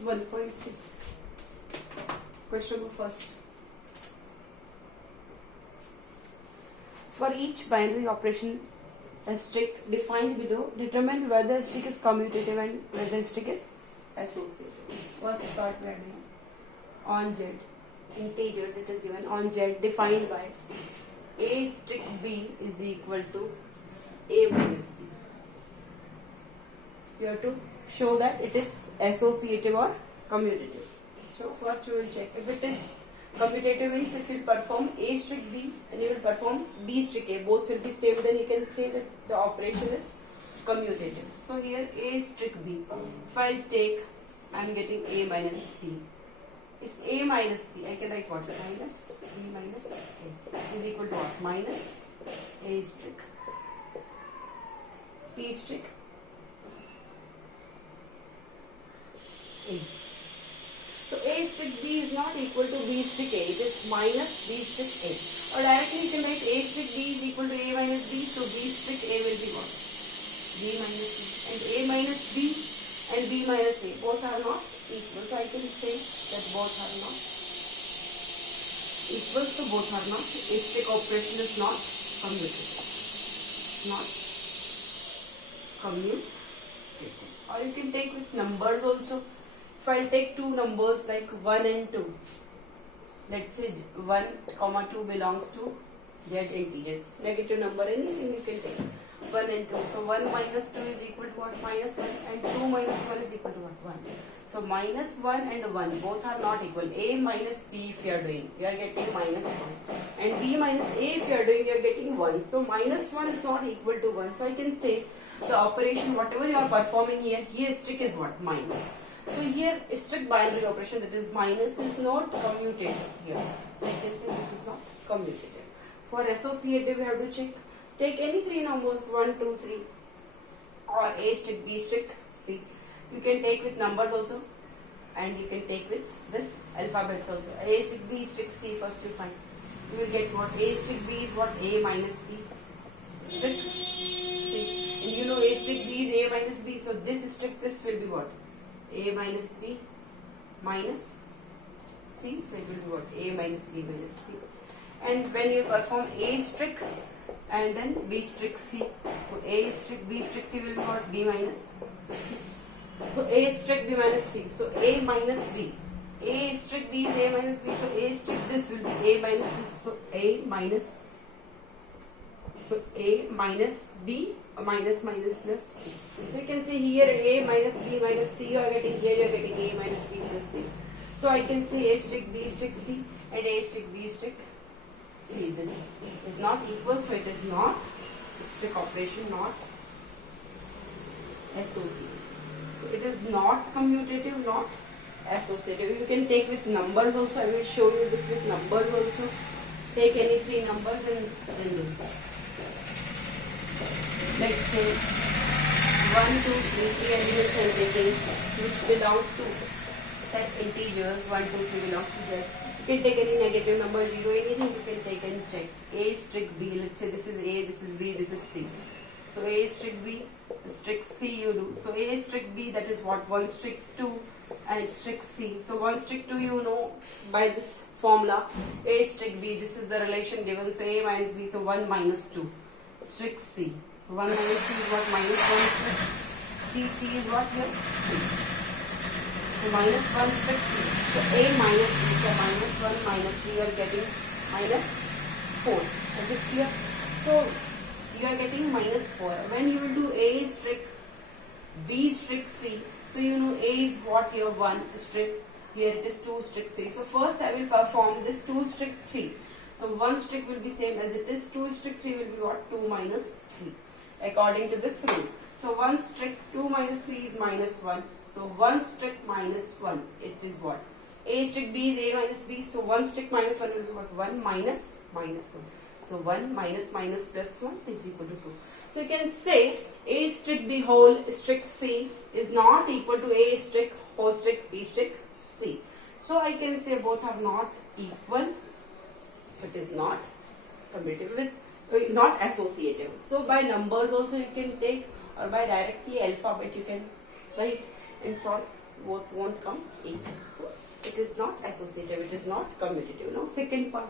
Exercise 1.6. Question number first. For each binary operation asterisk defined below, determine whether asterisk is commutative and whether asterisk is associative. First part we are doing on Z. Integers it is given on Z defined by A asterisk B is equal to A minus B. You have to show that it is associative or commutative. So first you will check if it is commutative, means if you perform A strict B and you will perform B strict A, both will be same, then you can say that the operation is commutative. So here A strict B, if I take, I am getting A minus B. Is A minus B, I can write what? Minus B minus A is equal to what? Minus A strict B strict A. So A strict B is not equal to B strict A, it is minus B strict A. Or directly you can write A strict B is equal to A minus B, so B strict A will be what? B minus B. And A minus B and B minus A, both are not equal. So I can say that both are not equal, so both are not. A strict operation is not commutative. Not commutative. Or you can take with numbers also. If I take two numbers like 1 and 2, let's say 1, 2 belongs to Z integers. Negative number, anything you can take. 1 and 2. So 1 minus 2 is equal to what? Minus 1, and 2 minus 1 is equal to what? 1. So minus 1 and 1 both are not equal. A minus B if you are doing, you are getting minus 1. And B minus A if you are doing, you are getting 1. So minus 1 is not equal to 1. So I can say the operation, whatever you are performing here strict is what? Minus. So here strict binary operation, that is minus, is not commutative here. So I can say this is not commutative. For associative we have to check. Take any three numbers 1, 2, 3 or A strict, B strict, C. You can take with numbers also and you can take with this alphabets also. A strict, B strict, C first you find. You will get what? A strict B is what? A minus B strict C. And you know A strict B is A minus B. So this strict, this will be what? A minus B minus C. So it will be what? A minus B minus C. And when you perform A strict and then B strict C. So A strict, B strict C will be what? B minus C. So A strict B minus C. So A minus B. A strict B is A minus B. So A strict this will be A minus B. So A minus. So A minus B minus minus plus C. So you can say here A minus B minus C you are getting, here you are getting A minus B plus C. So I can say A strict B strict C and A strict B strict C. This is not equal, so it is not strict operation, not associative. So it is not commutative, not associative. You can take with numbers also. I will show you this with numbers also. Take any three numbers and then do. Let's say 1, 2, 3 elements I am taking, which belongs to set integers. 1, 2, 3 belongs to Z. You can take any negative number, 0, anything you can take and check. A strict B, let's say this is A, this is B, this is C. So A strict B, strict C you do. So A strict B, that is what? 1 strict 2 and strict C. So 1 strict 2 you know by this formula. A strict B, this is the relation given. So A minus B, so 1 minus 2. Strict C. So 1 minus 2 is what? Minus 1 strict C. C is what here? 3. So minus 1 strict C. So A minus B. So minus 1 minus 3 you are getting minus 4. Is it clear? So you are getting minus 4. When you will do A strict B strict C, so you know A is what here? 1 strict, here it is 2 strict 3. So first I will perform this 2 strict 3. So 1 strict will be same as it is, 2 strict 3 will be what? 2 minus 3 according to this rule. So 1 strict 2 minus 3 is minus 1. So 1 strict minus 1, it is what? A strict B is A minus B. So 1 strict minus 1 will be what? 1 minus minus 1. So 1 minus minus plus 1 is equal to 2. So you can say A strict B whole strict C is not equal to A strict whole strict B strict C. So I can say both are not equal. So it is not commutative with not associative. So by numbers also you can take, or by directly alphabet you can write and solve. both won't come equal. So it is not associative, it is not commutative. Now second part.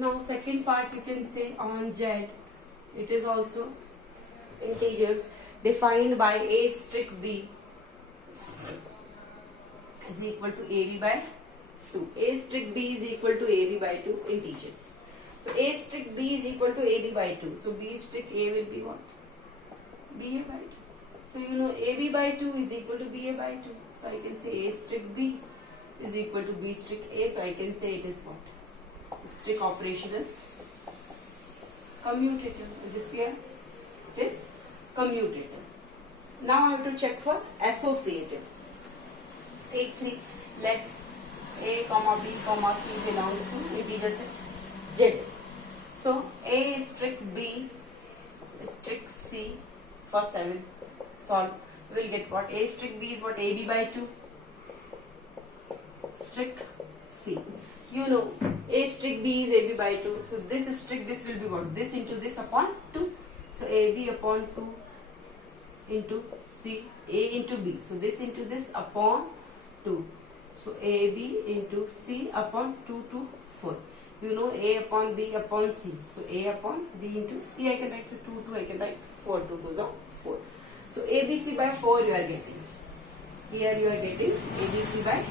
Now second part you can say on Z, it is also integers defined by a strict b is equal to ab by 2. A strict b is equal to ab by 2 integers. So a strict b is equal to ab by 2. So b strict a will be what? ba by 2. So you know ab by 2 is equal to ba by 2. So I can say a strict b is equal to b strict a. So I can say it is what? Strict operation is commutative. Is it clear? It is commutative. Now I have to check for associative. Take 3. Let a comma b comma c belongs to integer set z. So a is strict b is strict c. First I will solve. We will get what? A strict b is what? ab by 2 strict c. You know a strict b is ab by 2. So this is strict, this will be what? This into this upon 2. So ab upon 2 into c, a into b. So this into this upon 2. So ab into c upon 2 to 4. You know a upon b upon c. So a upon b into c I can write. So 2 I can write 4. 2 2s are 4. So abc by 4 you are getting. Here you are getting abc by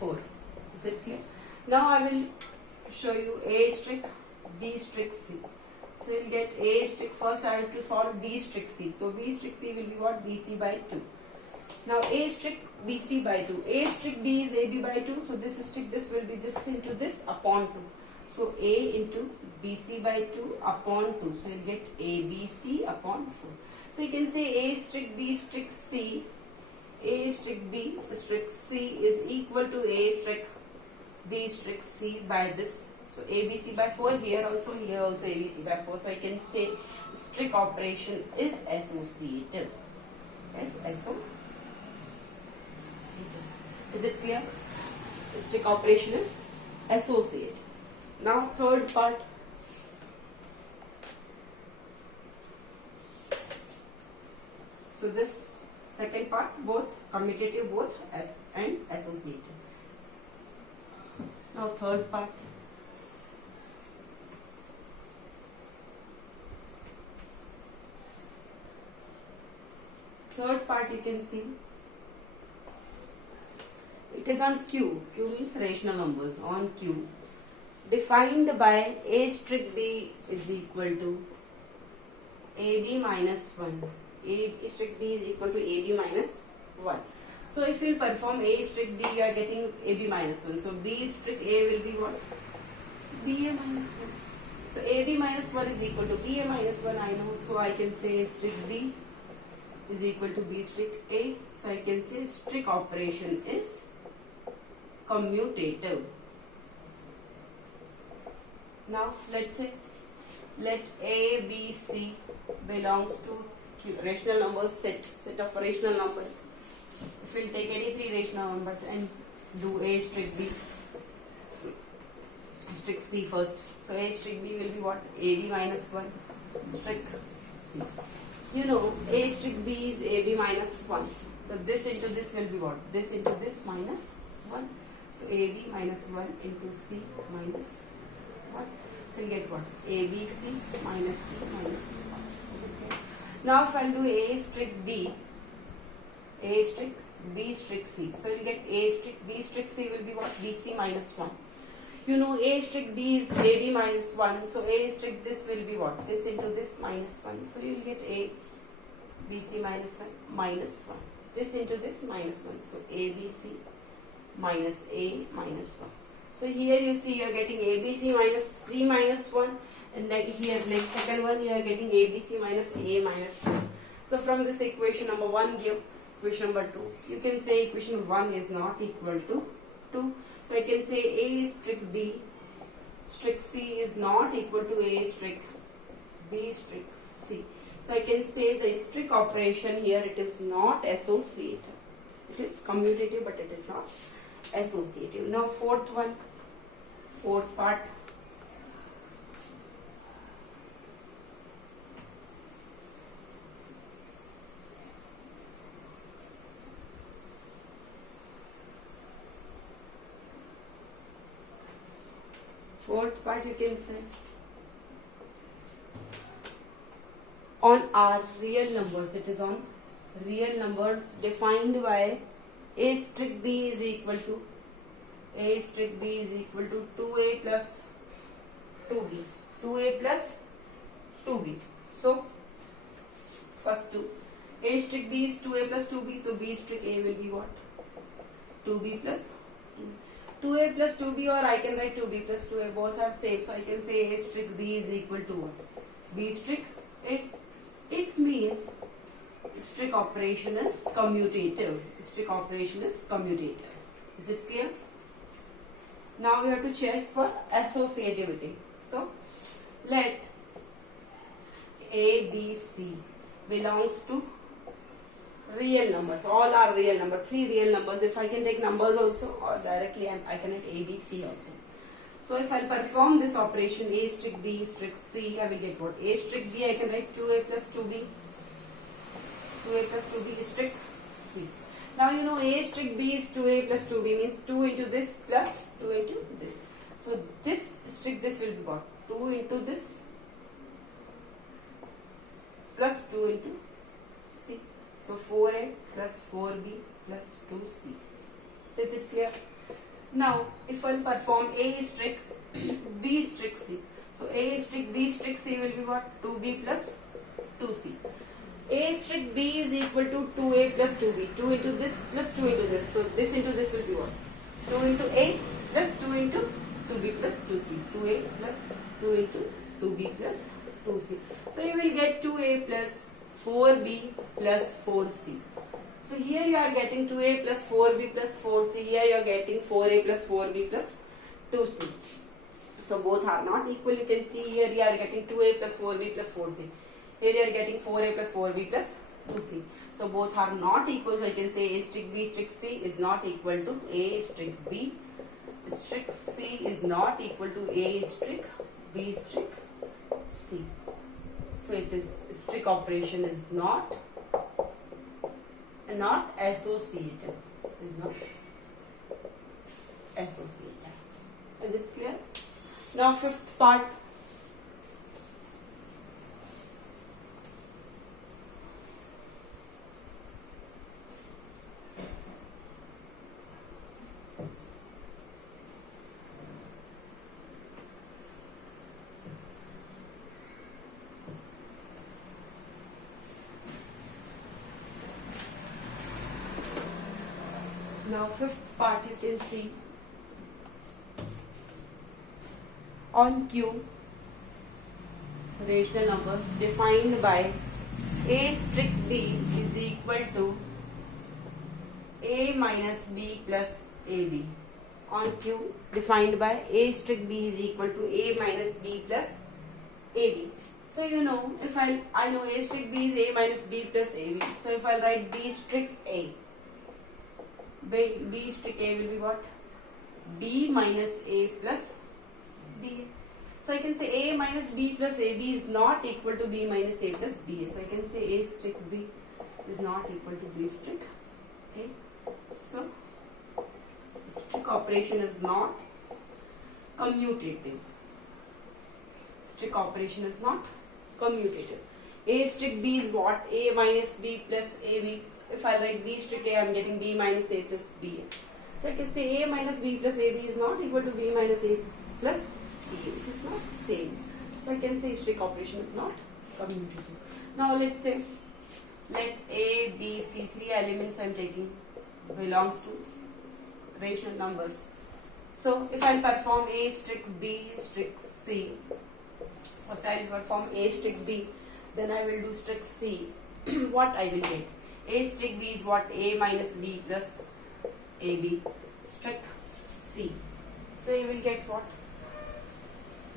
4. Is it clear? Now I will show you a strict, b strict c. So you will get a strict. First I have to solve b strict c. So b strict c will be what? bc by 2. Now a strict bc by 2. A strict b is ab by 2. So this strict, this will be this into this upon 2. So a into bc by 2 upon 2. So you will get abc upon 4. So you can say a strict b strict c. A strict b strict c is equal to a strict b strict c by this. So abc by 4, here also abc by 4. So I can say strict operation is associative. Yes, associative. Is it clear? Strict operation is associative. Now third part. So this second part, both commutative, both and associative. Now third part. Third part you can see. It is on Q. Q means rational numbers. On Q. Defined by a strict b is equal to ab minus 1. A strict b is equal to ab minus 1. So if you perform a strict b, you are getting ab minus 1. So b strict a will be what? ba minus 1. So ab minus 1 is equal to ba minus 1, I know. So I can say strict b is equal to b strict a. So I can say strict operation is commutative. Now let's say let a, b, c belongs to Q, rational numbers set of rational numbers. If we will take any 3 rational numbers and do a strict b strict c first. So a strict b will be what? ab minus 1 strict c. You know a strict b is ab minus 1. So this into this will be what? This into this minus 1. So ab minus 1 into c minus 1. So you get what? abc minus c minus 1. Now if I will do a strict b strict b strict c. So you will get a strict b strict c will be what? bc minus 1. You know a strict b is ab minus 1. So a strict this will be what? This into this minus 1. So you will get a bc minus 1 minus 1. This into this minus 1. So abc minus a minus 1. So here you see you are getting abc minus c minus 1. And like here, like second one, you are getting abc minus a minus 1. So from this equation number 1 give equation number 2. You can say equation 1 is not equal to 2. So I can say a strict b strict C is not equal to A strict B strict C. So I can say the strict operation here, it is not associative. It is commutative, but it is not associative. Now fourth part. Fourth part, you can say on our real numbers. It is on real numbers defined by A strict B is equal to 2A plus 2B. 2A plus 2B. So first two, A strict B is 2A plus 2B. So B strict A will be what? 2B plus 2A plus 2B, or I can write 2B plus 2A. Both are same. So I can say A strict B is equal to what? B strict A. It means strict operation is commutative. Strict operation is commutative. Is it clear? Now we have to check for associativity. So let A, B, C belongs to real numbers. All are real numbers. 3 real numbers. If I can take numbers also, or directly I can write A, B, C also. So if I perform this operation A strict B strict C, I will get what? A strict B, I can write 2A plus 2B. 2A plus 2B strict C. Now you know A strict B is 2A plus 2B, means 2 into this plus 2 into this. So this strict this will be what? 2 into this plus 2 into C. So 4A plus 4B plus 2C. Is it clear? Now if I perform A strict B strict C. So A strict B strict C will be what? 2B plus 2C. A strict B is equal to 2A plus 2B. 2 into this plus 2 into this. So this into this will be what? 2 into A plus 2 into 2B plus 2C. 2A plus 2 into 2B plus 2C. So you will get 2A plus 4B plus 4C. So here you are getting 2A plus 4B plus 4C. Here you are getting 4A plus 4B plus 2C. So both are not equal. You can see here you are getting 2A plus 4B plus 4C. Here you are getting 4A plus 4B plus 2C. So both are not equal. So I can say A strict B strict C is not equal to A strict B strict C is not equal to A strict B strict C. So it is strict operation is not associative. Is not associative. Is it clear? Now fifth part. Now fifth part, you can see on Q, rational numbers defined by A strict B is equal to A minus B plus AB. On Q defined by A strict B is equal to A minus B plus AB. So you know, if I know A strict B is A minus B plus AB. So if I write B strict A, B strict A will be what? B minus A plus B. So I can say A minus B plus AB is not equal to B minus A plus B. So I can say A strict B is not equal to B strict A. So strict operation is not commutative. Strict operation is not commutative. A strict B is what? A minus B plus AB. If I write B strict A, I am getting B minus A plus B. So I can say A minus B plus AB is not equal to B minus A plus B. It is not same. So I can say strict operation is not commutative. Now let's say, let A, B, C, 3 elements I am taking belongs to rational numbers. So if I perform A strict B strict C, first I will perform A strict B, then I will do strict C. What I will get? A strict B is what? A minus B plus AB strict C. So you will get what?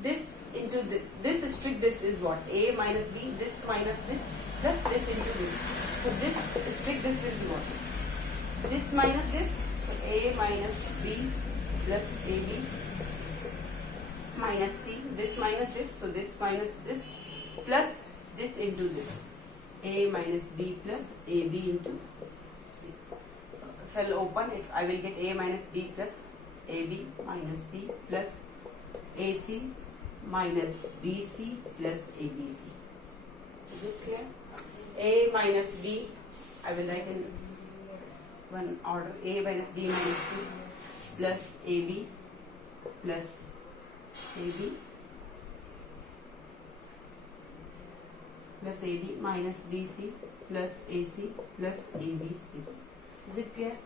this into this strict this is what? A minus B, this minus this plus this into this. So this strict this will be what? This minus this. So A minus B plus AB minus C. This minus this. So this minus this plus this into this. A minus B plus AB into C. So if I'll open it, I will get A minus B plus AB minus C plus AC minus BC plus ABC. Is it clear? A minus B, I will write in one order. A minus B minus C plus AB plus AB plus AB minus BC plus AC plus ABC. Is it clear?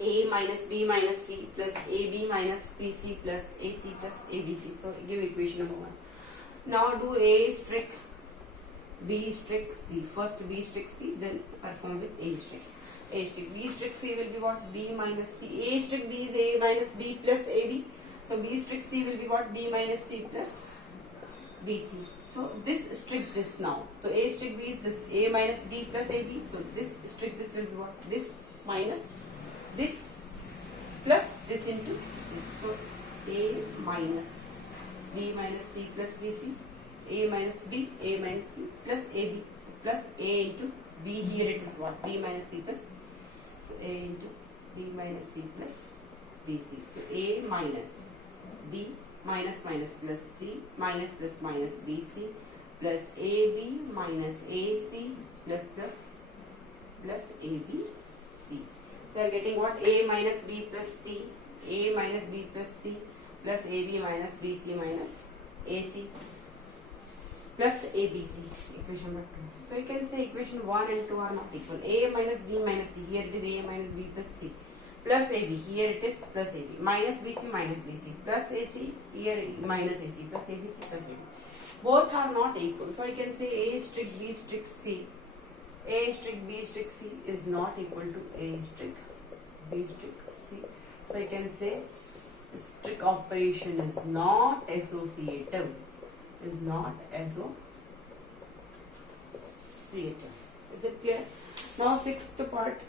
A minus B minus C plus AB minus BC plus AC plus ABC. So give equation number 1. Now do A strict, B strict, C. First B strict C, then perform with A strict. A strict B strict C will be what? B minus C. A strict B is A minus B plus AB. So B strict C will be what? B minus C plus BC. So this strict this now. So A strict B is this A minus B plus AB. So this strict this will be what? This minus this plus this into this. So A minus B minus C plus BC. A minus B plus AB. So plus A into B, here it is what? B minus C plus. So A into B minus C plus BC. So A minus B minus minus plus C minus plus minus BC plus AB minus AC plus ABC. So I am getting what? A minus B plus C, A minus B plus C plus AB minus BC minus AC plus ABC. Equation number 2. So you can say equation 1 and 2 are not equal. A minus B minus C, here it is A minus B plus C plus AB, here it is plus AB, minus BC plus AC, here minus AC plus ABC plus AB. Both are not equal. So I can say A strict B strict C. A strict B strict C is not equal to A strict B strict C. So I can say strict operation is not associative. Is not associative. Is it clear? Now sixth part.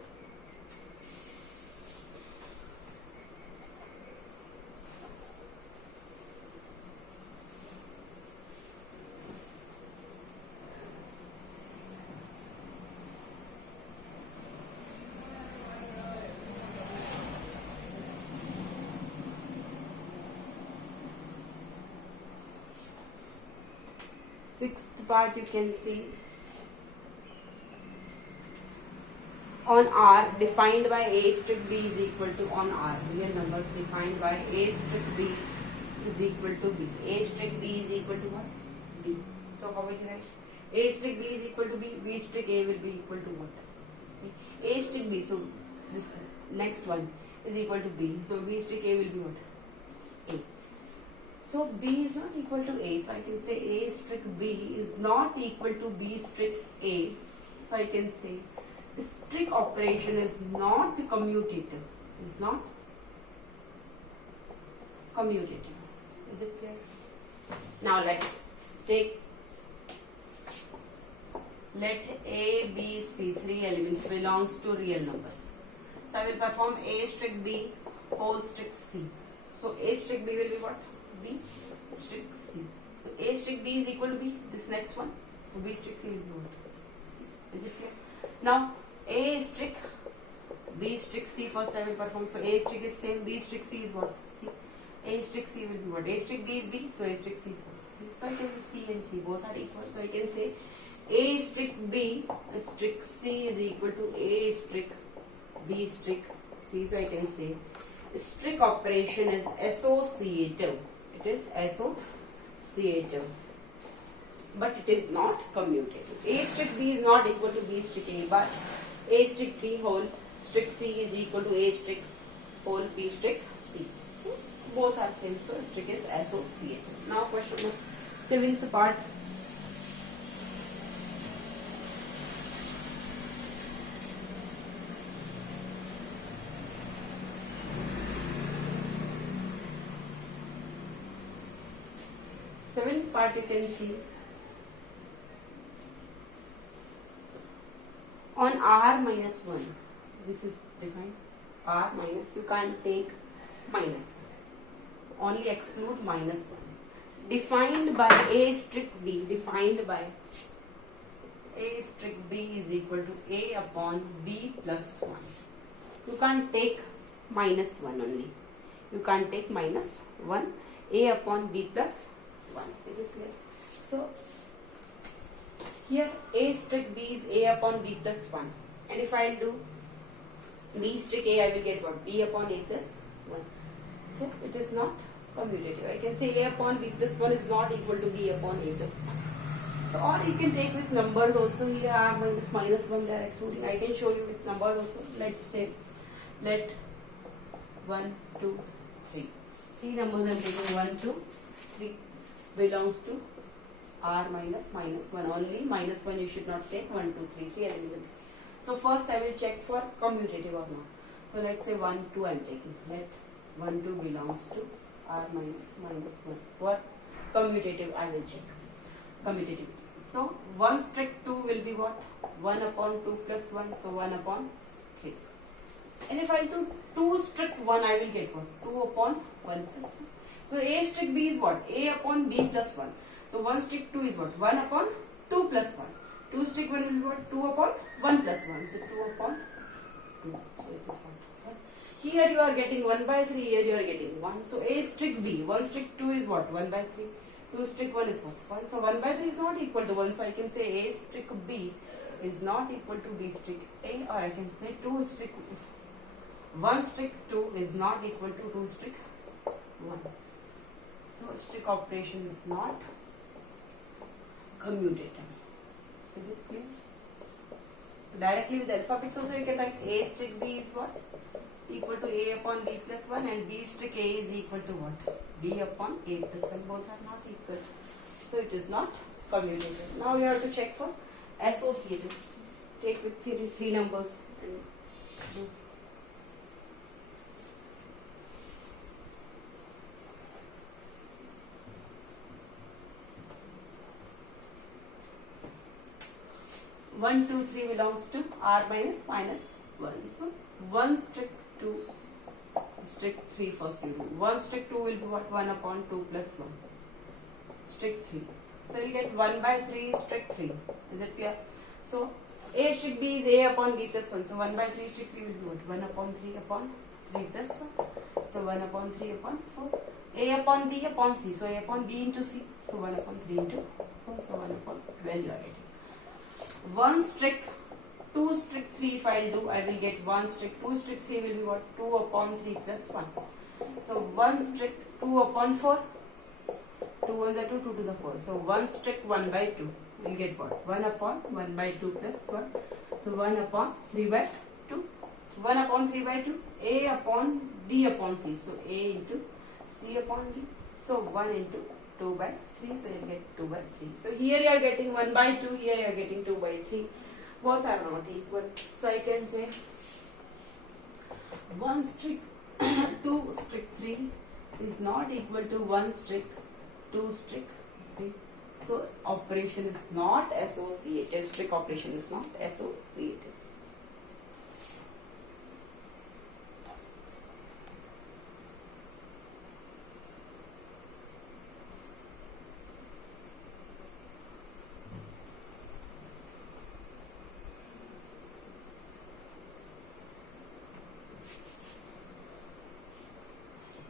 Sixth part you can see on R defined by A strict B is equal to on R. Real numbers defined by A strict B is equal to B. A strict B is equal to what? B. So how will you write? A strict B is equal to B. B strict A will be equal to what? A strict B. So this next one is equal to B. So B strict A will be what? A. So B is not equal to A. So I can say A strict B is not equal to B strict A. So I can say the strict operation is not commutative. Is not commutative. Is it clear? Now let's take, let A, B, C, 3 elements belongs to real numbers. So I will perform A strict B whole strict C. So A strict B will be what? B strict C. So A strict B is equal to B, this next one. So B strict C will be what? C. Is it clear? Now A strict B strict C first I will perform. So A strict is same, B strict C is what? C. A strict C will be what? A strict B is B, so A strict C is what? C. So I can say C and C both are equal. So I can say A strict B strict C is equal to A strict B strict C. So I can say strict operation is associative. It is associative, but it is not commutative. A strict B is not equal to B strict A, but A strict B whole strict C is equal to A strict whole B strict C. So both are same. So strict is associative. Now question number 7th part. Nth part you can see on r minus 1. This is defined r minus, you can't take minus 1. Only exclude minus 1. Defined by a strict b, defined by a strict b is equal to a upon b plus 1. You can't take minus 1 only. You can't take minus 1. A upon b plus 1. Is it clear? So, here a strict b is a upon b plus 1. And if I will do b strict a, I will get what? B upon a plus 1. So, it is not commutative. I can say a upon b plus 1 is not equal to b upon a plus 1. So, or you can take with numbers also. Here r minus 1 they are excluding. I can show you with numbers also. Let's say, let 1, 2, 3. 3 numbers I am taking. 1, 2, 3 belongs to r minus 1 only. Minus 1 you should not take. 1, 2, 3, 3 eligible. So, first I will check for commutative or not. So, let's say 1, 2 I am taking. Let 1, 2 belongs to r minus 1. For commutative I will check. Commutative. So, 1 strict 2 will be what? 1 upon 2 plus 1. So, 1 upon 3. And if I do 2 strict 1, I will get what? 2 upon 1 plus 1. So, a strict b is what? A upon b plus 1. So, 1 strict 2 is what? 1 upon 2 plus 1. 2 strict 1 will be what? 2 upon 1 plus 1. So, 2 upon 2. So, it is 1. Here you are getting 1 by 3. Here you are getting 1. So, a strict b. 1 strict 2 is what? 1 by 3. 2 strict 1 is what? 1. So, 1 by 3 is not equal to 1. So, I can say a strict b is not equal to b strict a, or I can say 2 strict 1 strict 2 is not equal to 2 strict 1. So, strict operation is not commutative. Is it clear? Directly with alphabets also you can write a strict b is what? Equal to a upon b plus 1, and b strict a is equal to what? B upon a plus 1. Both are not equal. So, it is not commutative. Now, you have to check for associative. Take with three numbers and do. One, 2, 3 belongs to r minus 1. So, 1 strict 2, strict 3 first you do. 1 strict 2 will be what? 1 upon 2 plus 1. Strict 3. So, you get 1 by 3 strict 3. Is it clear? So, a strict b is a upon b plus 1. So, 1 by 3 strict 3 will be what? 1 upon 3 upon 3 plus 1. So, 1 upon 3 upon 4. A upon b upon c. So, a upon b into c. So, 1 upon 3 into 4. So, 1 upon 12 you are getting. 1 strict 2 strict 3 if I will do, I will get 1 strict 2 strict 3 will be what? 2 upon 3 plus 1. So 1 strict 2 upon 4, 2 1 the 2, 2 to the 4. So 1 strict 1 by 2 will get what? 1 upon 1 by 2 plus 1. So 1 upon 3 by 2. 1 upon 3 by 2, a upon b upon c. So a into c upon d. So 1 into 2 by 3. So you get 2 by 3. So here you are getting 1 by 2, here you are getting 2 by 3. Both are not equal. So I can say 1 strict 2 strict 3 is not equal to 1 strict 2 strict 3. So operation is not associative. Strict operation is not associative.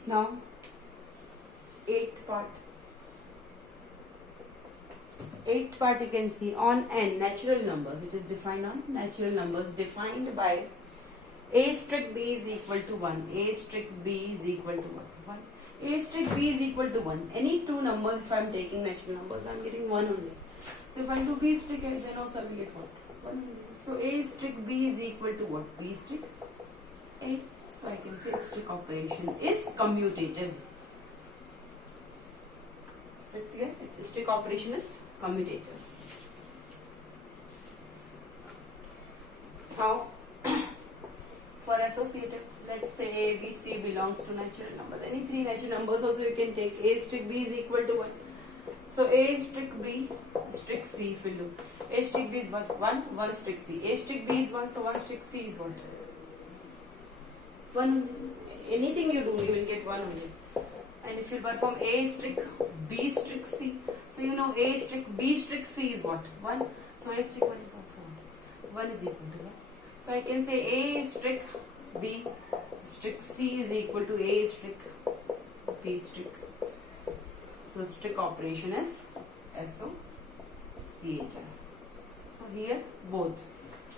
Now, 8th part. 8th part you can see on n, natural numbers. It is defined on natural numbers, defined by a strict b is equal to 1. A strict b is equal to what? 1. A strict b is equal to 1. Any two numbers, if I am taking natural numbers, I am getting 1 only. So if I do b strict a, then also I will get what? 1 only. So a strict b is equal to what? B strict a. So I can say strict operation is commutative. So clear? Strict operation is commutative. Now, for associative, let's say a, b, c belongs to natural numbers. Any three natural numbers also you can take. A strict b is equal to what? So A strict B, strict C if we do. A strict B is 1, 1 strict C. A strict B is 1, so 1 strict C is what? 1. Anything you do, you will get 1 only. And if you perform A strict B strict C, so you know A strict B strict C is what? 1. So A strict 1 is also 1. 1 is equal to 1. So I can say A strict B strict C is equal to A strict B strict. So strict operation is associative. So here both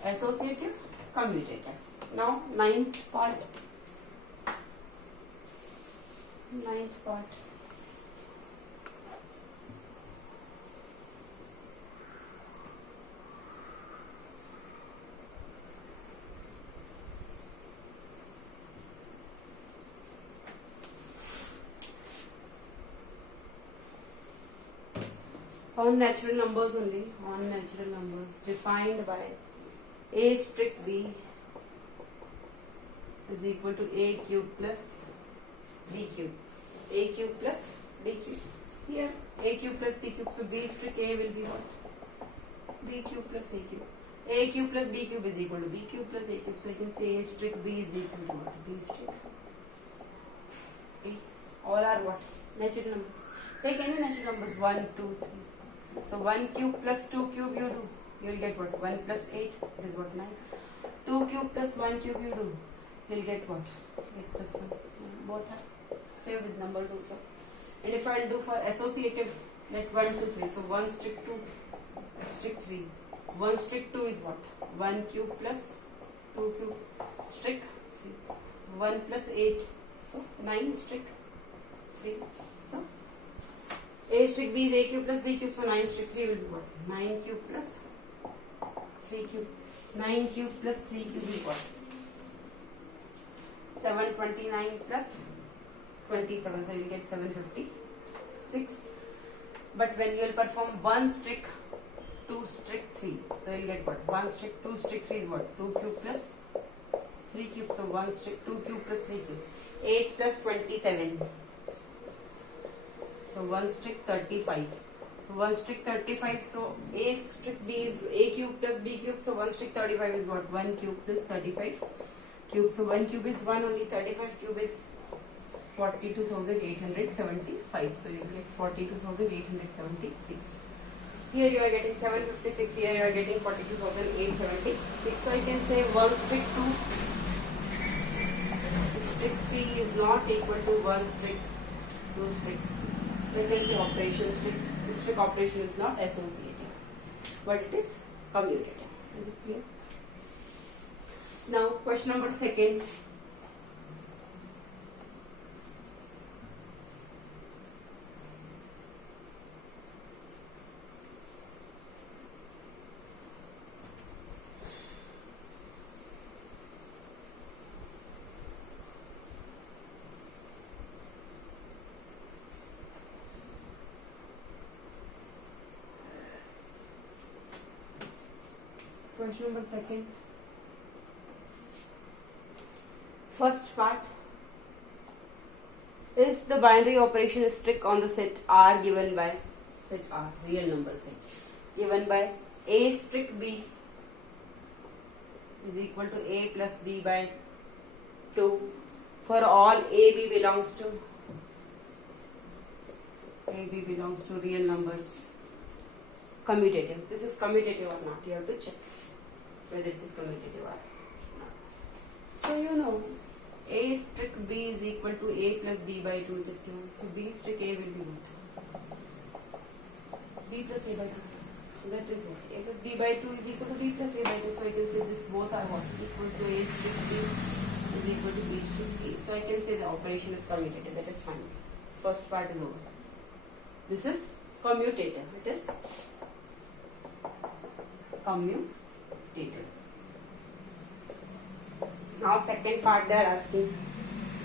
associative, commutative. Now ninth part. On natural numbers only, on natural numbers defined by A strict B is equal to A cube plus B cube. A cube plus B cube. Here A cube plus B cube, so B strict A will be what? B cube plus A cube. A cube plus B cube is equal to B cube plus A cube, so I can say A strict B is equal to what? B strict A. All are what? Natural numbers. Take any natural numbers, 1, 2, 3. So 1 cube plus 2 cube you do, you will get what? 1 plus 8, it is what? 9. 2 cube plus 1 cube you do, you will get what? 8 plus 1. Both are same with numbers also. And if I will do for associative, let 1, 2, 3. So 1 strict 2, strict 3. 1 strict 2 is what? 1 cube plus 2 cube, strict 3. 1 plus 8, so 9 strict 3. So A strict B is A cube plus B cube, so 9 strict 3 will be what? 9 cube plus 3 cube. 9 cube plus 3 cube is what? 729 plus 27, so you will get 756. But when you will perform 1 strict 2 strict 3, so you will get what? 1 strict 2 strict 3 is what? 2 cube plus 3 cube, so 1 strict 2 cube plus 3 cube. 8 plus 27. So 1 strict 35. So 1 strict 35. So A strict B is A cube plus B cube. So 1 strict 35 is what? 1 cube plus 35 cube. So 1 cube is 1 only. 35 cube is 42,875. So you get 42,876. Here you are getting 756. Here you are getting 42,876. So I can say 1 strict 2 strict 3 is not equal to 1 strict 2 strict. We can say operation strict. The strict operation is not associative, but it is commutative. Is it clear? Now, question number 2. Question number 2. First part. Is the binary operation strict on the set R given by set R, real number set, given by A strict B is equal to A plus B by 2 for all AB belongs to real numbers. Commutative. This is commutative or not. You have to check whether it is commutative or not. So you know A strict B is equal to A plus B by 2 it is given. So B strict A will be what? B plus A by 2. So that is what? A plus B by 2 is equal to B plus A by 2. So I can say this both are what? Equal. So A strict B is equal to B strict A. So I can say the operation is commutative. That is fine. First part is over. This is commutative. It is commutative. Now second part they are asking,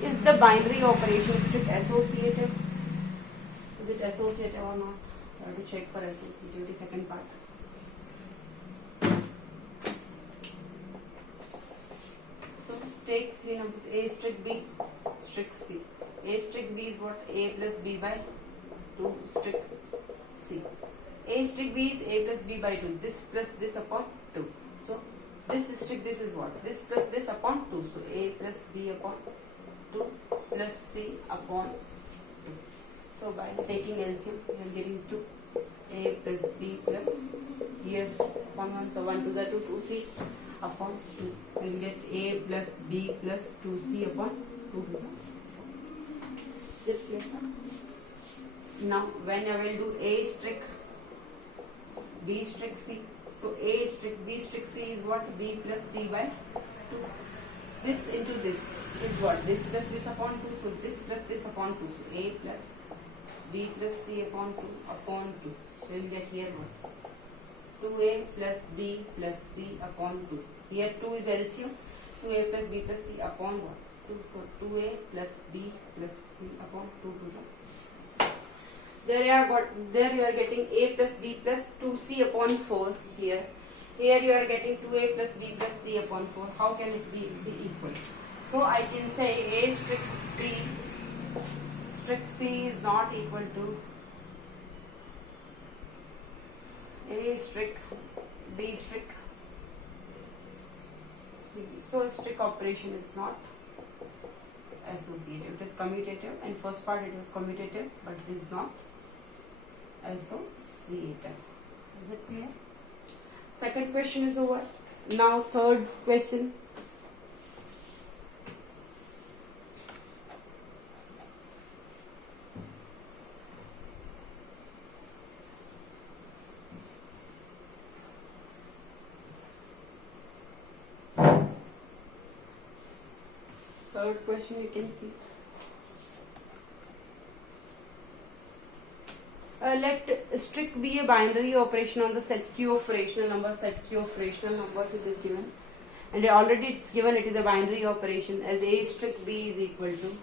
is the binary operation strict associative? Is it associative or not? You have to check for associativity. Second part. So take 3 numbers. A strict B, strict C. A strict B is what? A plus B by 2 strict A strict B is A plus B by 2. This plus this upon 2. So this strict, this is what? This plus this upon 2. So A plus B upon 2 plus C upon 2. So by taking LCM, we are getting 2. A plus B plus here 1 so 1 to the 2 2C upon 2. We will get A plus B plus 2C upon 2 to the. Is it clear? Now when I will do A strict B strict C. So A strict B strict C is what? B plus C by 2. This into this is what? This plus this upon 2. So this plus this upon 2. So A plus B plus C upon 2 upon 2. So we will get here what? 2A plus B plus C upon 2. Here 2 is LCM. 2A plus B plus C upon what? 2. So 2A plus B plus C upon 2 to the. There you are getting A plus B plus 2C upon 4 here. Here you are getting 2A plus B plus C upon 4. How can it be equal? So I can say A strict B strict C is not equal to A strict B strict C. So strict operation is not associative. It is commutative, and first part it was commutative, but it is not associative. Is it clear? Second question is over. Now third question. Third question you can see. Let strict be a binary operation on the set Q of rational numbers. Set Q of rational numbers it is given, and already it's given it is a binary operation as A strict B is equal to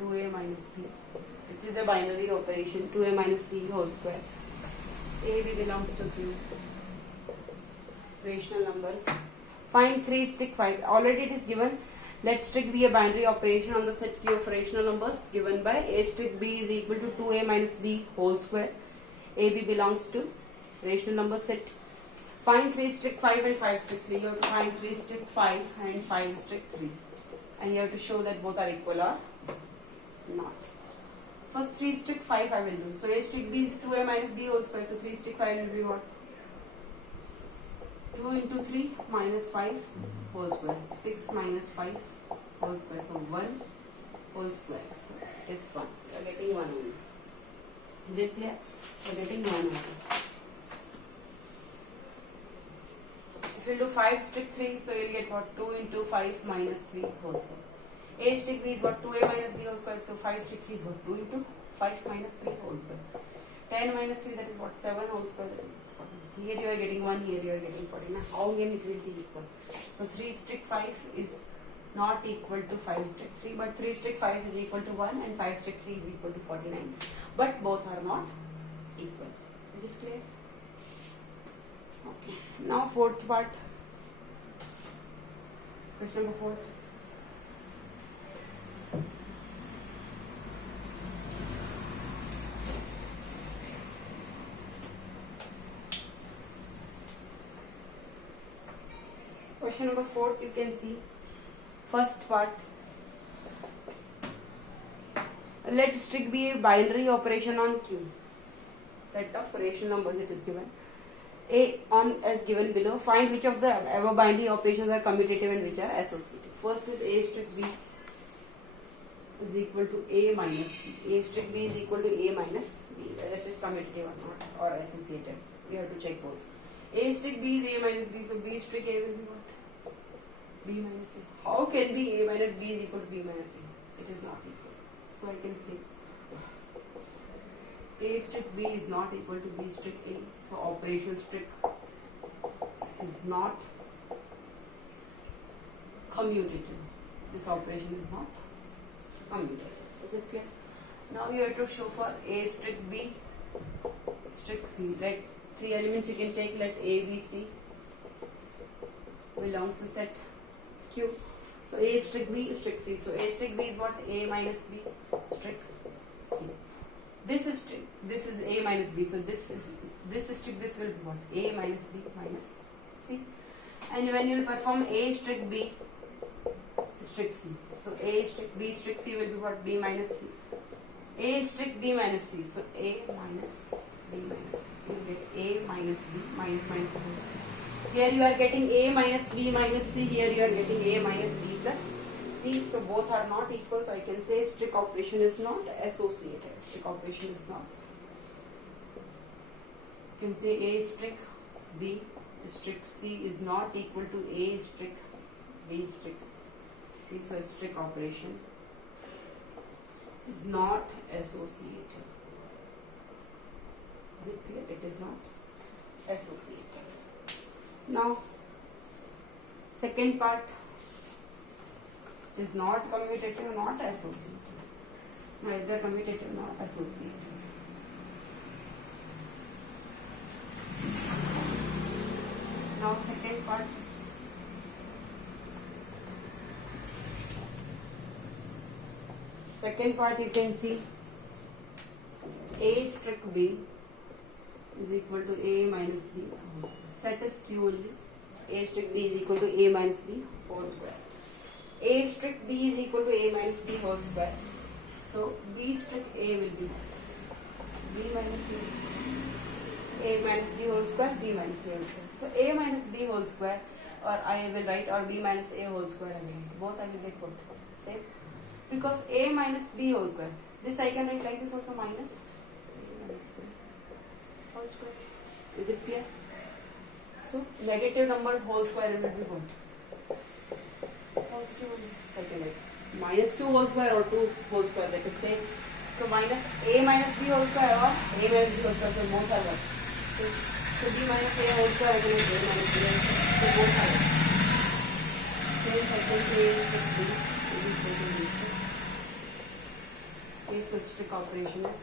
2A minus B. It is a binary operation, 2A minus B whole square. A B belongs to Q. Rational numbers. Find 3 strict 5. Already it is given. Let strict be a binary operation on the set Q of rational numbers given by A strict B is equal to 2A minus B whole square. A B belongs to rational number set. Find 3 strict 5 and 5 strict 3. You have to find 3 strict 5 and 5 strict 3. And you have to show that both are equal or not. First 3 strict 5 I will do. So A strict B is 2A minus B whole square. So 3 strict 5 will be what? 2 into 3 minus 5 whole square. 6 minus 5 whole square. So 1 whole square. So is 1. You are getting 1 only. Is it clear? You are getting 1 only. If you do 5 strict 3, so you will get what? 2 into 5 minus 3 whole square. A strict B is what? 2A minus B whole square. So 5 strict 3 is what? 2 into 5 minus 3 whole square. 10 minus 3, that is what? 7 whole square. Here you are getting 1, here you are getting 40. Now how again it will be equal? So 3 strict 5 is not equal to 5 strict 3, but 3 strict 5 is equal to 1 and 5 strict 3 is equal to 49. But both are not equal. Is it clear? Okay. Now fourth part. Question number 4. Question number 4 you can see. First part. Let strict be a binary operation on Q. Set of rational numbers it is given. A on as given below. Find which of the above binary operations are commutative and which are associative. First is A strict B is equal to A minus B. A strict B is equal to A minus B. Whether it is commutative or not or associative. We have to check both. A strict B is A minus B. So B strict A will be what? B minus C. How can be A minus B is equal to B minus C? It is not equal. So I can say A strict B is not equal to B strict A. So operation strict is not commutative. This operation is not commutative. Is it clear? Now you have to show for A strict B strict C. Let 3 elements you can take. Let A, B, C belongs to set Q. So A strict B strict C. So A strict B is what? A minus B strict C. This B. So this strict this will be what? A minus B minus C. And when you will perform A strict B strict C. So A strict B strict C will be what? B minus C. A strict B minus C. So A minus B minus C. You get A minus B minus minus C. Here you are getting A minus B minus C. Here you are getting A minus B plus C. So both are not equal. So I can say strict operation is not associated. Strict operation is not. You can say A strict B strict C is not equal to A strict B strict C. So strict operation is not associated. Is it clear? It is not associated. Now, second part is not commutative, not associated. Neither commutative, not associated. Now, second part. Second part you can see A strict B is equal to A minus B. Set is Q only. A strict B is equal to A minus B whole square. A strict B is equal to A minus B whole square. So B strict A will be B minus B. A minus B whole square, B minus A whole square. So A minus B whole square, or I will write, or B minus A whole square again. Both I will get what? Same. Because A minus B whole square. This I can write like this also, minus A minus B whole square. Is it clear? So negative numbers whole square will be what? Positive only. So I can write minus 2 whole square or 2 whole square, that is same. So minus A minus B whole square or A minus B whole square. So both are what? So B minus A whole square, I can write A minus B whole square. So both are what? Same, I can say A is B is equal to B square. Okay, so strict operation is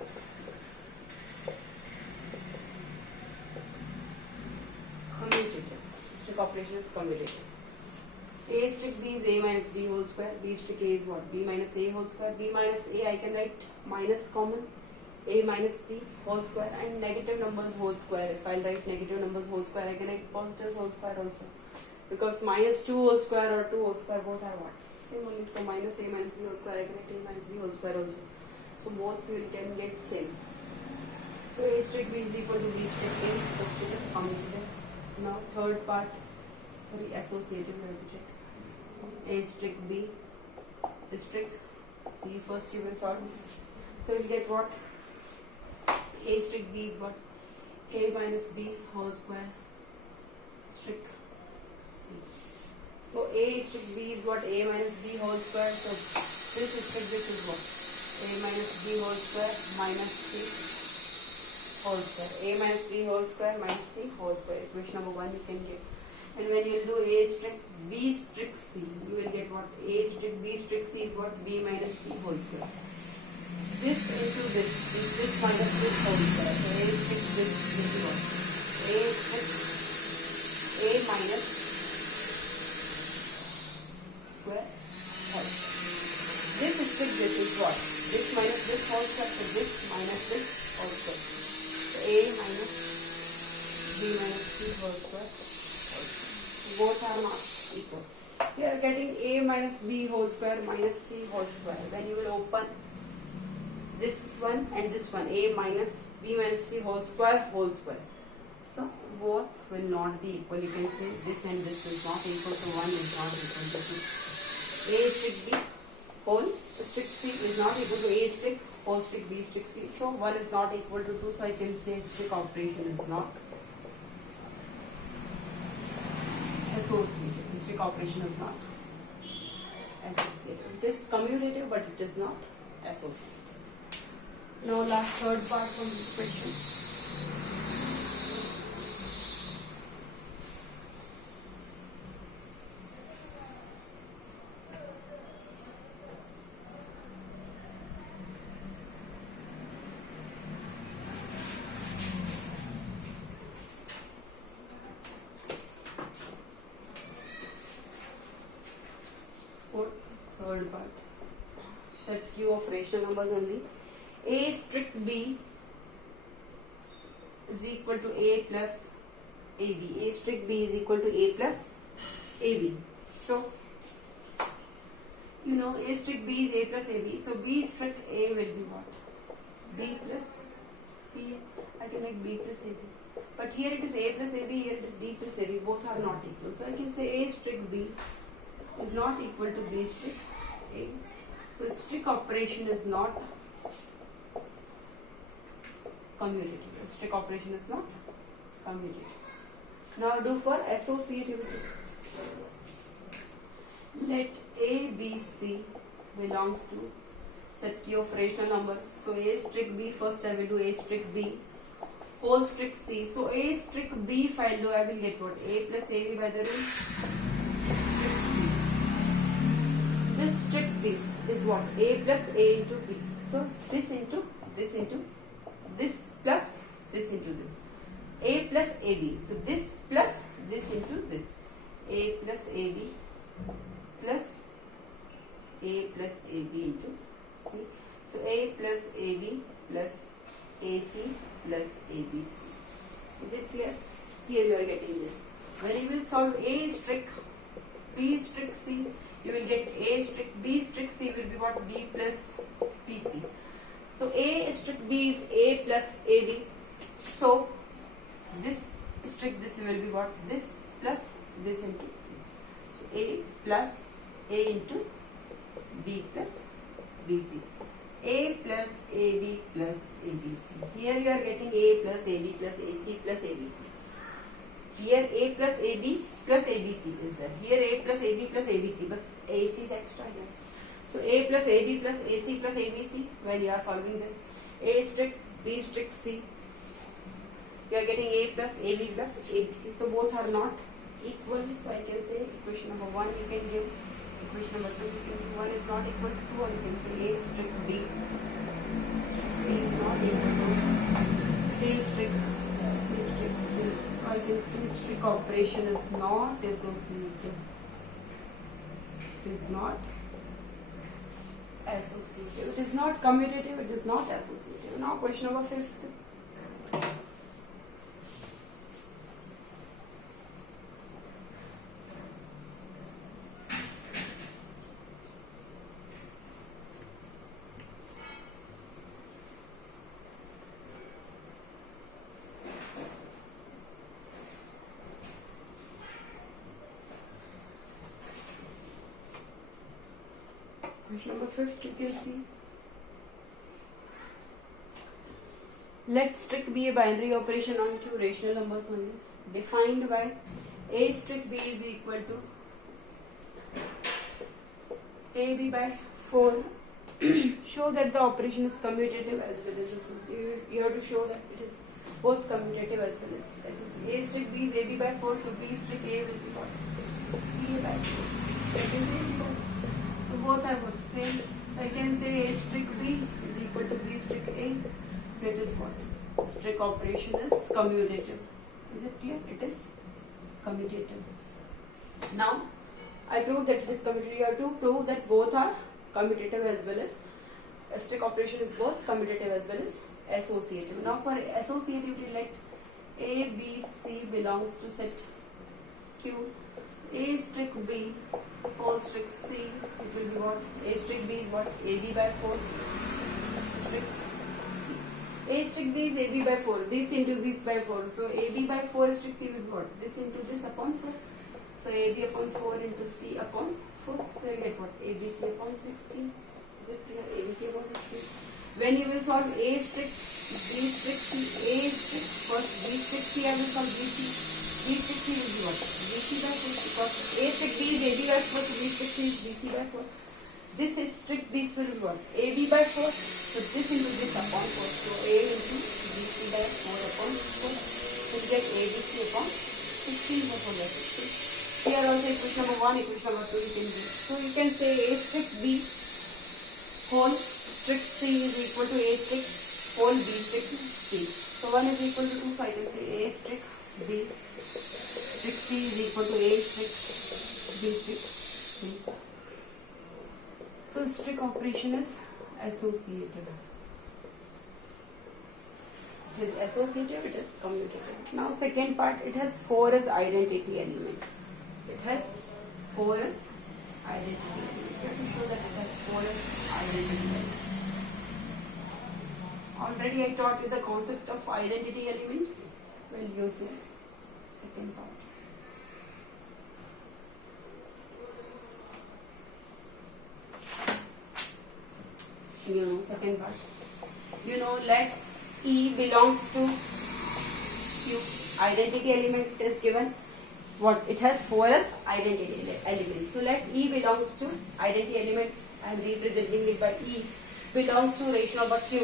commutative. Strict operation is commutative. A strict B is A minus B whole square. B strict A is what? B minus A whole square. B minus A I can write minus common. A minus B whole square, and negative numbers whole square. If I write negative numbers whole square, I can write positives whole square also. Because minus 2 whole square or 2 whole square both are what? Same only. So minus A minus B whole square, I can write A minus B whole square also. So both you can get same. So A strict B is equal to B strict A. So it is commutative. Now third part, sorry, associative, we have to check. A strict B strict C. First you will solve. So you will get what? A strict B is what? A minus B whole square strict C. So A strict B is what? A minus B whole square. So this is what? A minus B whole square minus C whole square. A minus B whole square minus C whole square. Equation number 1 you can get. And when you will do A strict B strict C, you will get what? A strict B strict C is what? B minus C whole square. This into this minus this whole square. So A strict this is what? A strict A minus square whole square. This strict this is what? This minus this whole square. So this minus this whole square. So A minus B minus C whole square. Both are not equal. We are getting A minus B whole square minus C whole square. Then you will open this one and this one, A minus B minus C whole square whole square. So both will not be equal. You can say this and this is not equal to 1 is not equal to 2. A strict B whole strict C is not equal to A strict whole strict B strict C. So 1 is not equal to 2. So I can say strict operation is not associated. Strict operation is not associated. It is commutative, but it is not associated. Now last third part from this question. Third part. Set Q of rational numbers only. A strict B is equal to A plus AB. A strict B is equal to A plus AB. So, you know A strict B is A plus AB. So, B strict A will be what? B plus B. I can make B plus AB. But here it is A plus AB, here it is B plus AB. Both are not equal. So, I can say A strict B is not equal to B strict A. So, strict operation is not commutative. Strict operation is not commutative. Now, do for associativity. Let A, B, C belongs to set Q of rational numbers. So, A strict B, first I will do A strict B, whole strict C. So, A strict B, if I do, I will get what? A plus AB by the rule strict C. This strict this is what? A plus A into B. So, this into this into this plus this into this. A plus AB. So, this plus this into this. A plus AB plus A plus AB into C. So, A plus AB plus AC plus ABC. Is it clear? Here you are getting this. When you will solve A strict B strict C, you will get A strict B strict C will be what? B plus BC. So, A strict B is A plus AB. So, this strict this will be what? This plus this into this. So, A plus A into B plus BC. A plus AB plus ABC. Here you are getting A plus AB plus AC plus ABC. Here A plus AB plus ABC is there. Here A plus AB plus ABC, but AC is extra here. So, A plus AB plus AC plus ABC, when you are solving this, A strict B strict C, you are getting A plus AB plus ABC. So, both are not equal. So, I can say equation number 1 you can give, equation number 2 you can give. 1 is not equal to 2, or you can say A strict B strict C is not equal to A strict B strict C. So, I can say strict operation is not associative. It is not associative. It is not commutative. It is not associative. Now, question number 5th. Question number 5th you can see. Let strict be a binary operation on Q rational numbers only, defined by A strict B is equal to AB by 4. Show that the operation is commutative as well as associative. You have to show that it is both commutative as well as associative. A strict B is AB by 4, so B strict A will be what? B by 4. That is AB by 4. So both are what? Same. So I can say A strict B is equal to B strict A. So it is what? Strict operation is commutative. Is it clear? It is commutative. Now, I proved that it is commutative. You have to prove that both are commutative as well as strict operation is both commutative as well as associative. Now, for associativity, let A, B, C belongs to set Q. A strict B whole strict C, it will be what? A strict B is what? AB by 4 strict C. A strict B is AB by 4, this into this by 4. So, AB by 4 strict C will be what? This into this upon 4. So, AB upon 4 into C upon 4. So, you get what? ABC upon 16. Is it clear? ABC upon 16. When you will solve A strict B strict C, A strict first B strict C, I will solve BC. B strict C will be what? BC by 4, because A strict B is AB by 4, so B strict C is BC by 4. This is strict, this will be what? AB by 4, so this into this upon 4. So A into BC by 4 upon 4. So we get ABC upon 16 by 4 by 16. Here also equation number 1, equation number 2 you can do. So you can say A strict B whole strict C is equal to A strict whole B strict C. So 1 is equal to 2, so I can say A strict B strict C is equal to A strict B strict C. So strict operation is associative. is associative, it is commutative. Now second part, it has 4 as identity element. It has 4 as identity element. Let me show that it has 4 as identity element. Already I taught you the concept of identity element. We'll use it. Second part. Second part. Let E belongs to Q. Identity element is given. What? It has 4 as identity element. So let E belongs to identity element. I am representing it by E belongs to rational number Q.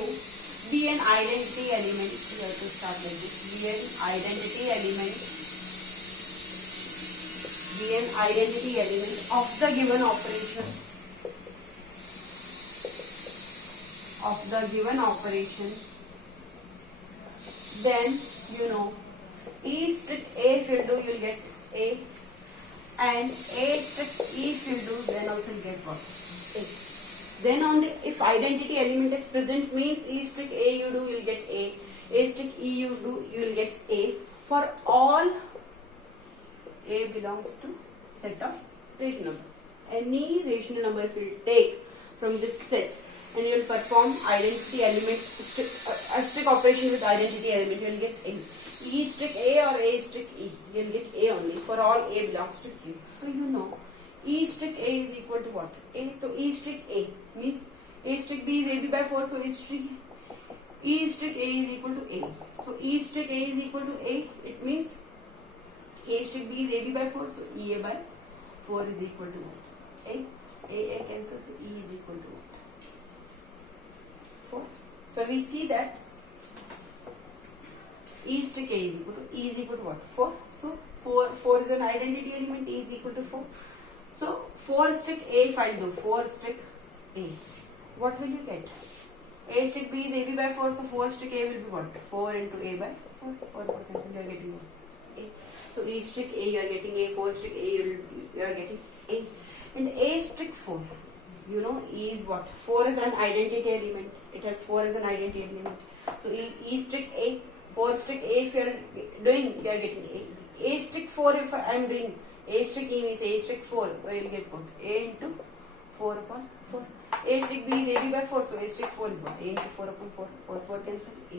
Be an identity element. We have to start like this. Be an identity element. Be an identity element of the given operation. Of the given operation. Then E strict A if you do, you will get A, and A strict E if you do, then also you get what? A. Then only if identity element is present means E strict A you do, you will get A. A strict E you do, you will get A. For all A belongs to set of rational number. Any rational number if you take from this set, and you will perform identity element a strict operation with identity element, you will get A. E strict A or A strict E, you will get A only for all A belongs to Q. So E strict A is equal to what? A. So E strict A means A strict B is AB by 4, so E strict A is equal to A. So E strict A is equal to A, it means A strict B is AB by 4, so EA by 4 is equal to what? A cancels, so E is equal to what? 4. So we see that E strict A is equal to E is equal to what? 4. So 4 is an identity element, E is equal to 4. So 4 strict A if I do, 4 strict A, what will you get? A strict B is AB by 4, so 4 strict A will be what? 4 into A by 4. 4 what you are getting A. So E strict A you are getting A, 4 strict A you are getting A. And A strict 4, E is what? 4 is an identity element. It has 4 as an identity element. So E strict A, 4 strict A if you are doing, you are getting A. A strict 4 if I am doing, A strict E means A strict 4, where you will get what? A into 4 upon 4. A strict B is AB by 4, so A strict 4 is what? A into 4 upon 4. 4 cancel A.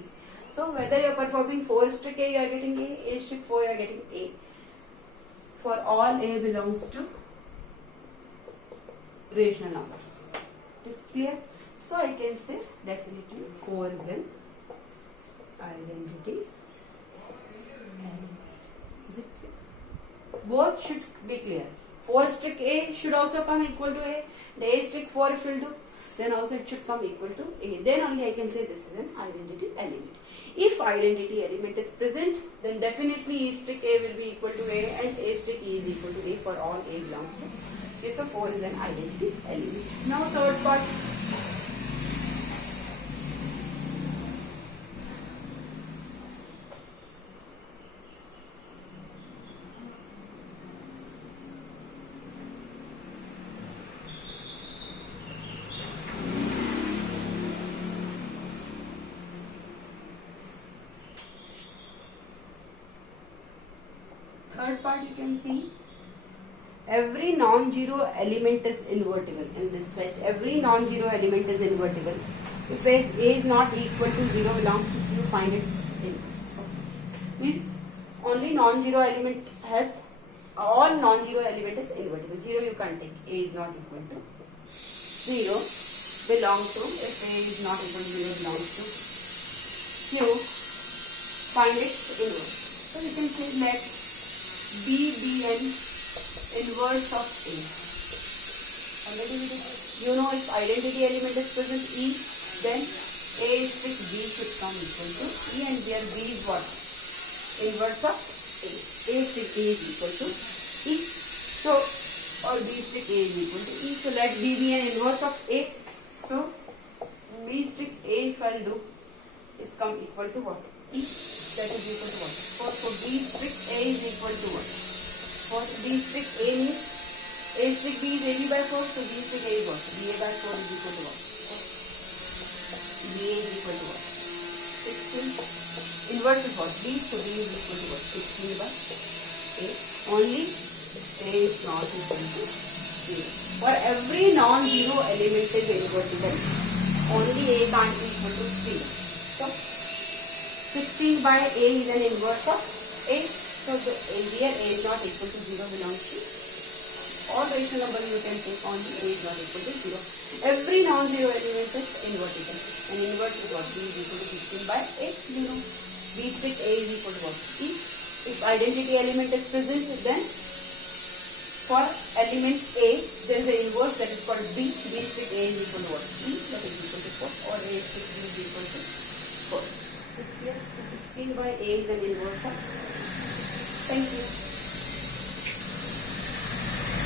So whether you are performing 4 strict A, you are getting A strict 4, you are getting A. For all A belongs to rational numbers. It is clear? So I can say definitely 4 is an identity element. Is it clear? Both should be clear. 4 strict A should also come equal to A. And A strict 4 if you will do, then also it should come equal to A. Then only I can say this is an identity element. If identity element is present, then definitely E strict A will be equal to A and A strict E is equal to A for all A belongs to. Okay, so 4 is an identity element. Now third part. Third part, you can see every non-zero element is invertible in this set. Every non-zero element is invertible. If A is not equal to 0 belongs to Q, find its inverse. Means only non-zero element has, all non-zero element is invertible. 0 you can't take. A is not equal to 0 belong to, if A is not equal to 0 belongs to Q, find its inverse. So we can say let B be an inverse of A. Already we did. If identity element is present E, then A strict B should come equal to E, and here B is what? Inverse of A. A strict B is equal to E. So, or B strict A is equal to E. So let B be an inverse of A. So B strict A if I do is come equal to what? E. That is equal to what? So B strict A is equal to what? For B strict A means A strict B is AB by 4, so B strict A is what? BA by 4 is equal to what? BA is equal to what? 16. so B is equal to what? 16 by A. Only A is not equal to 0. For every non-zero element is invertible, only A can't be equal to 0. So 16 by A is an inverse of A. So here A is not equal to 0 belongs to all rational number you can take, only A is not equal to 0. Every non-zero element is invertible. And inverse is what? B is equal to 16 by A, 0. B split A is equal to what? E. If identity element is present, then for element A, there is an inverse that is called B. B split A is equal to what? E, that is equal to 4. Or A split B is equal to 4. So here, 16 by A is an inverse of. Thank you.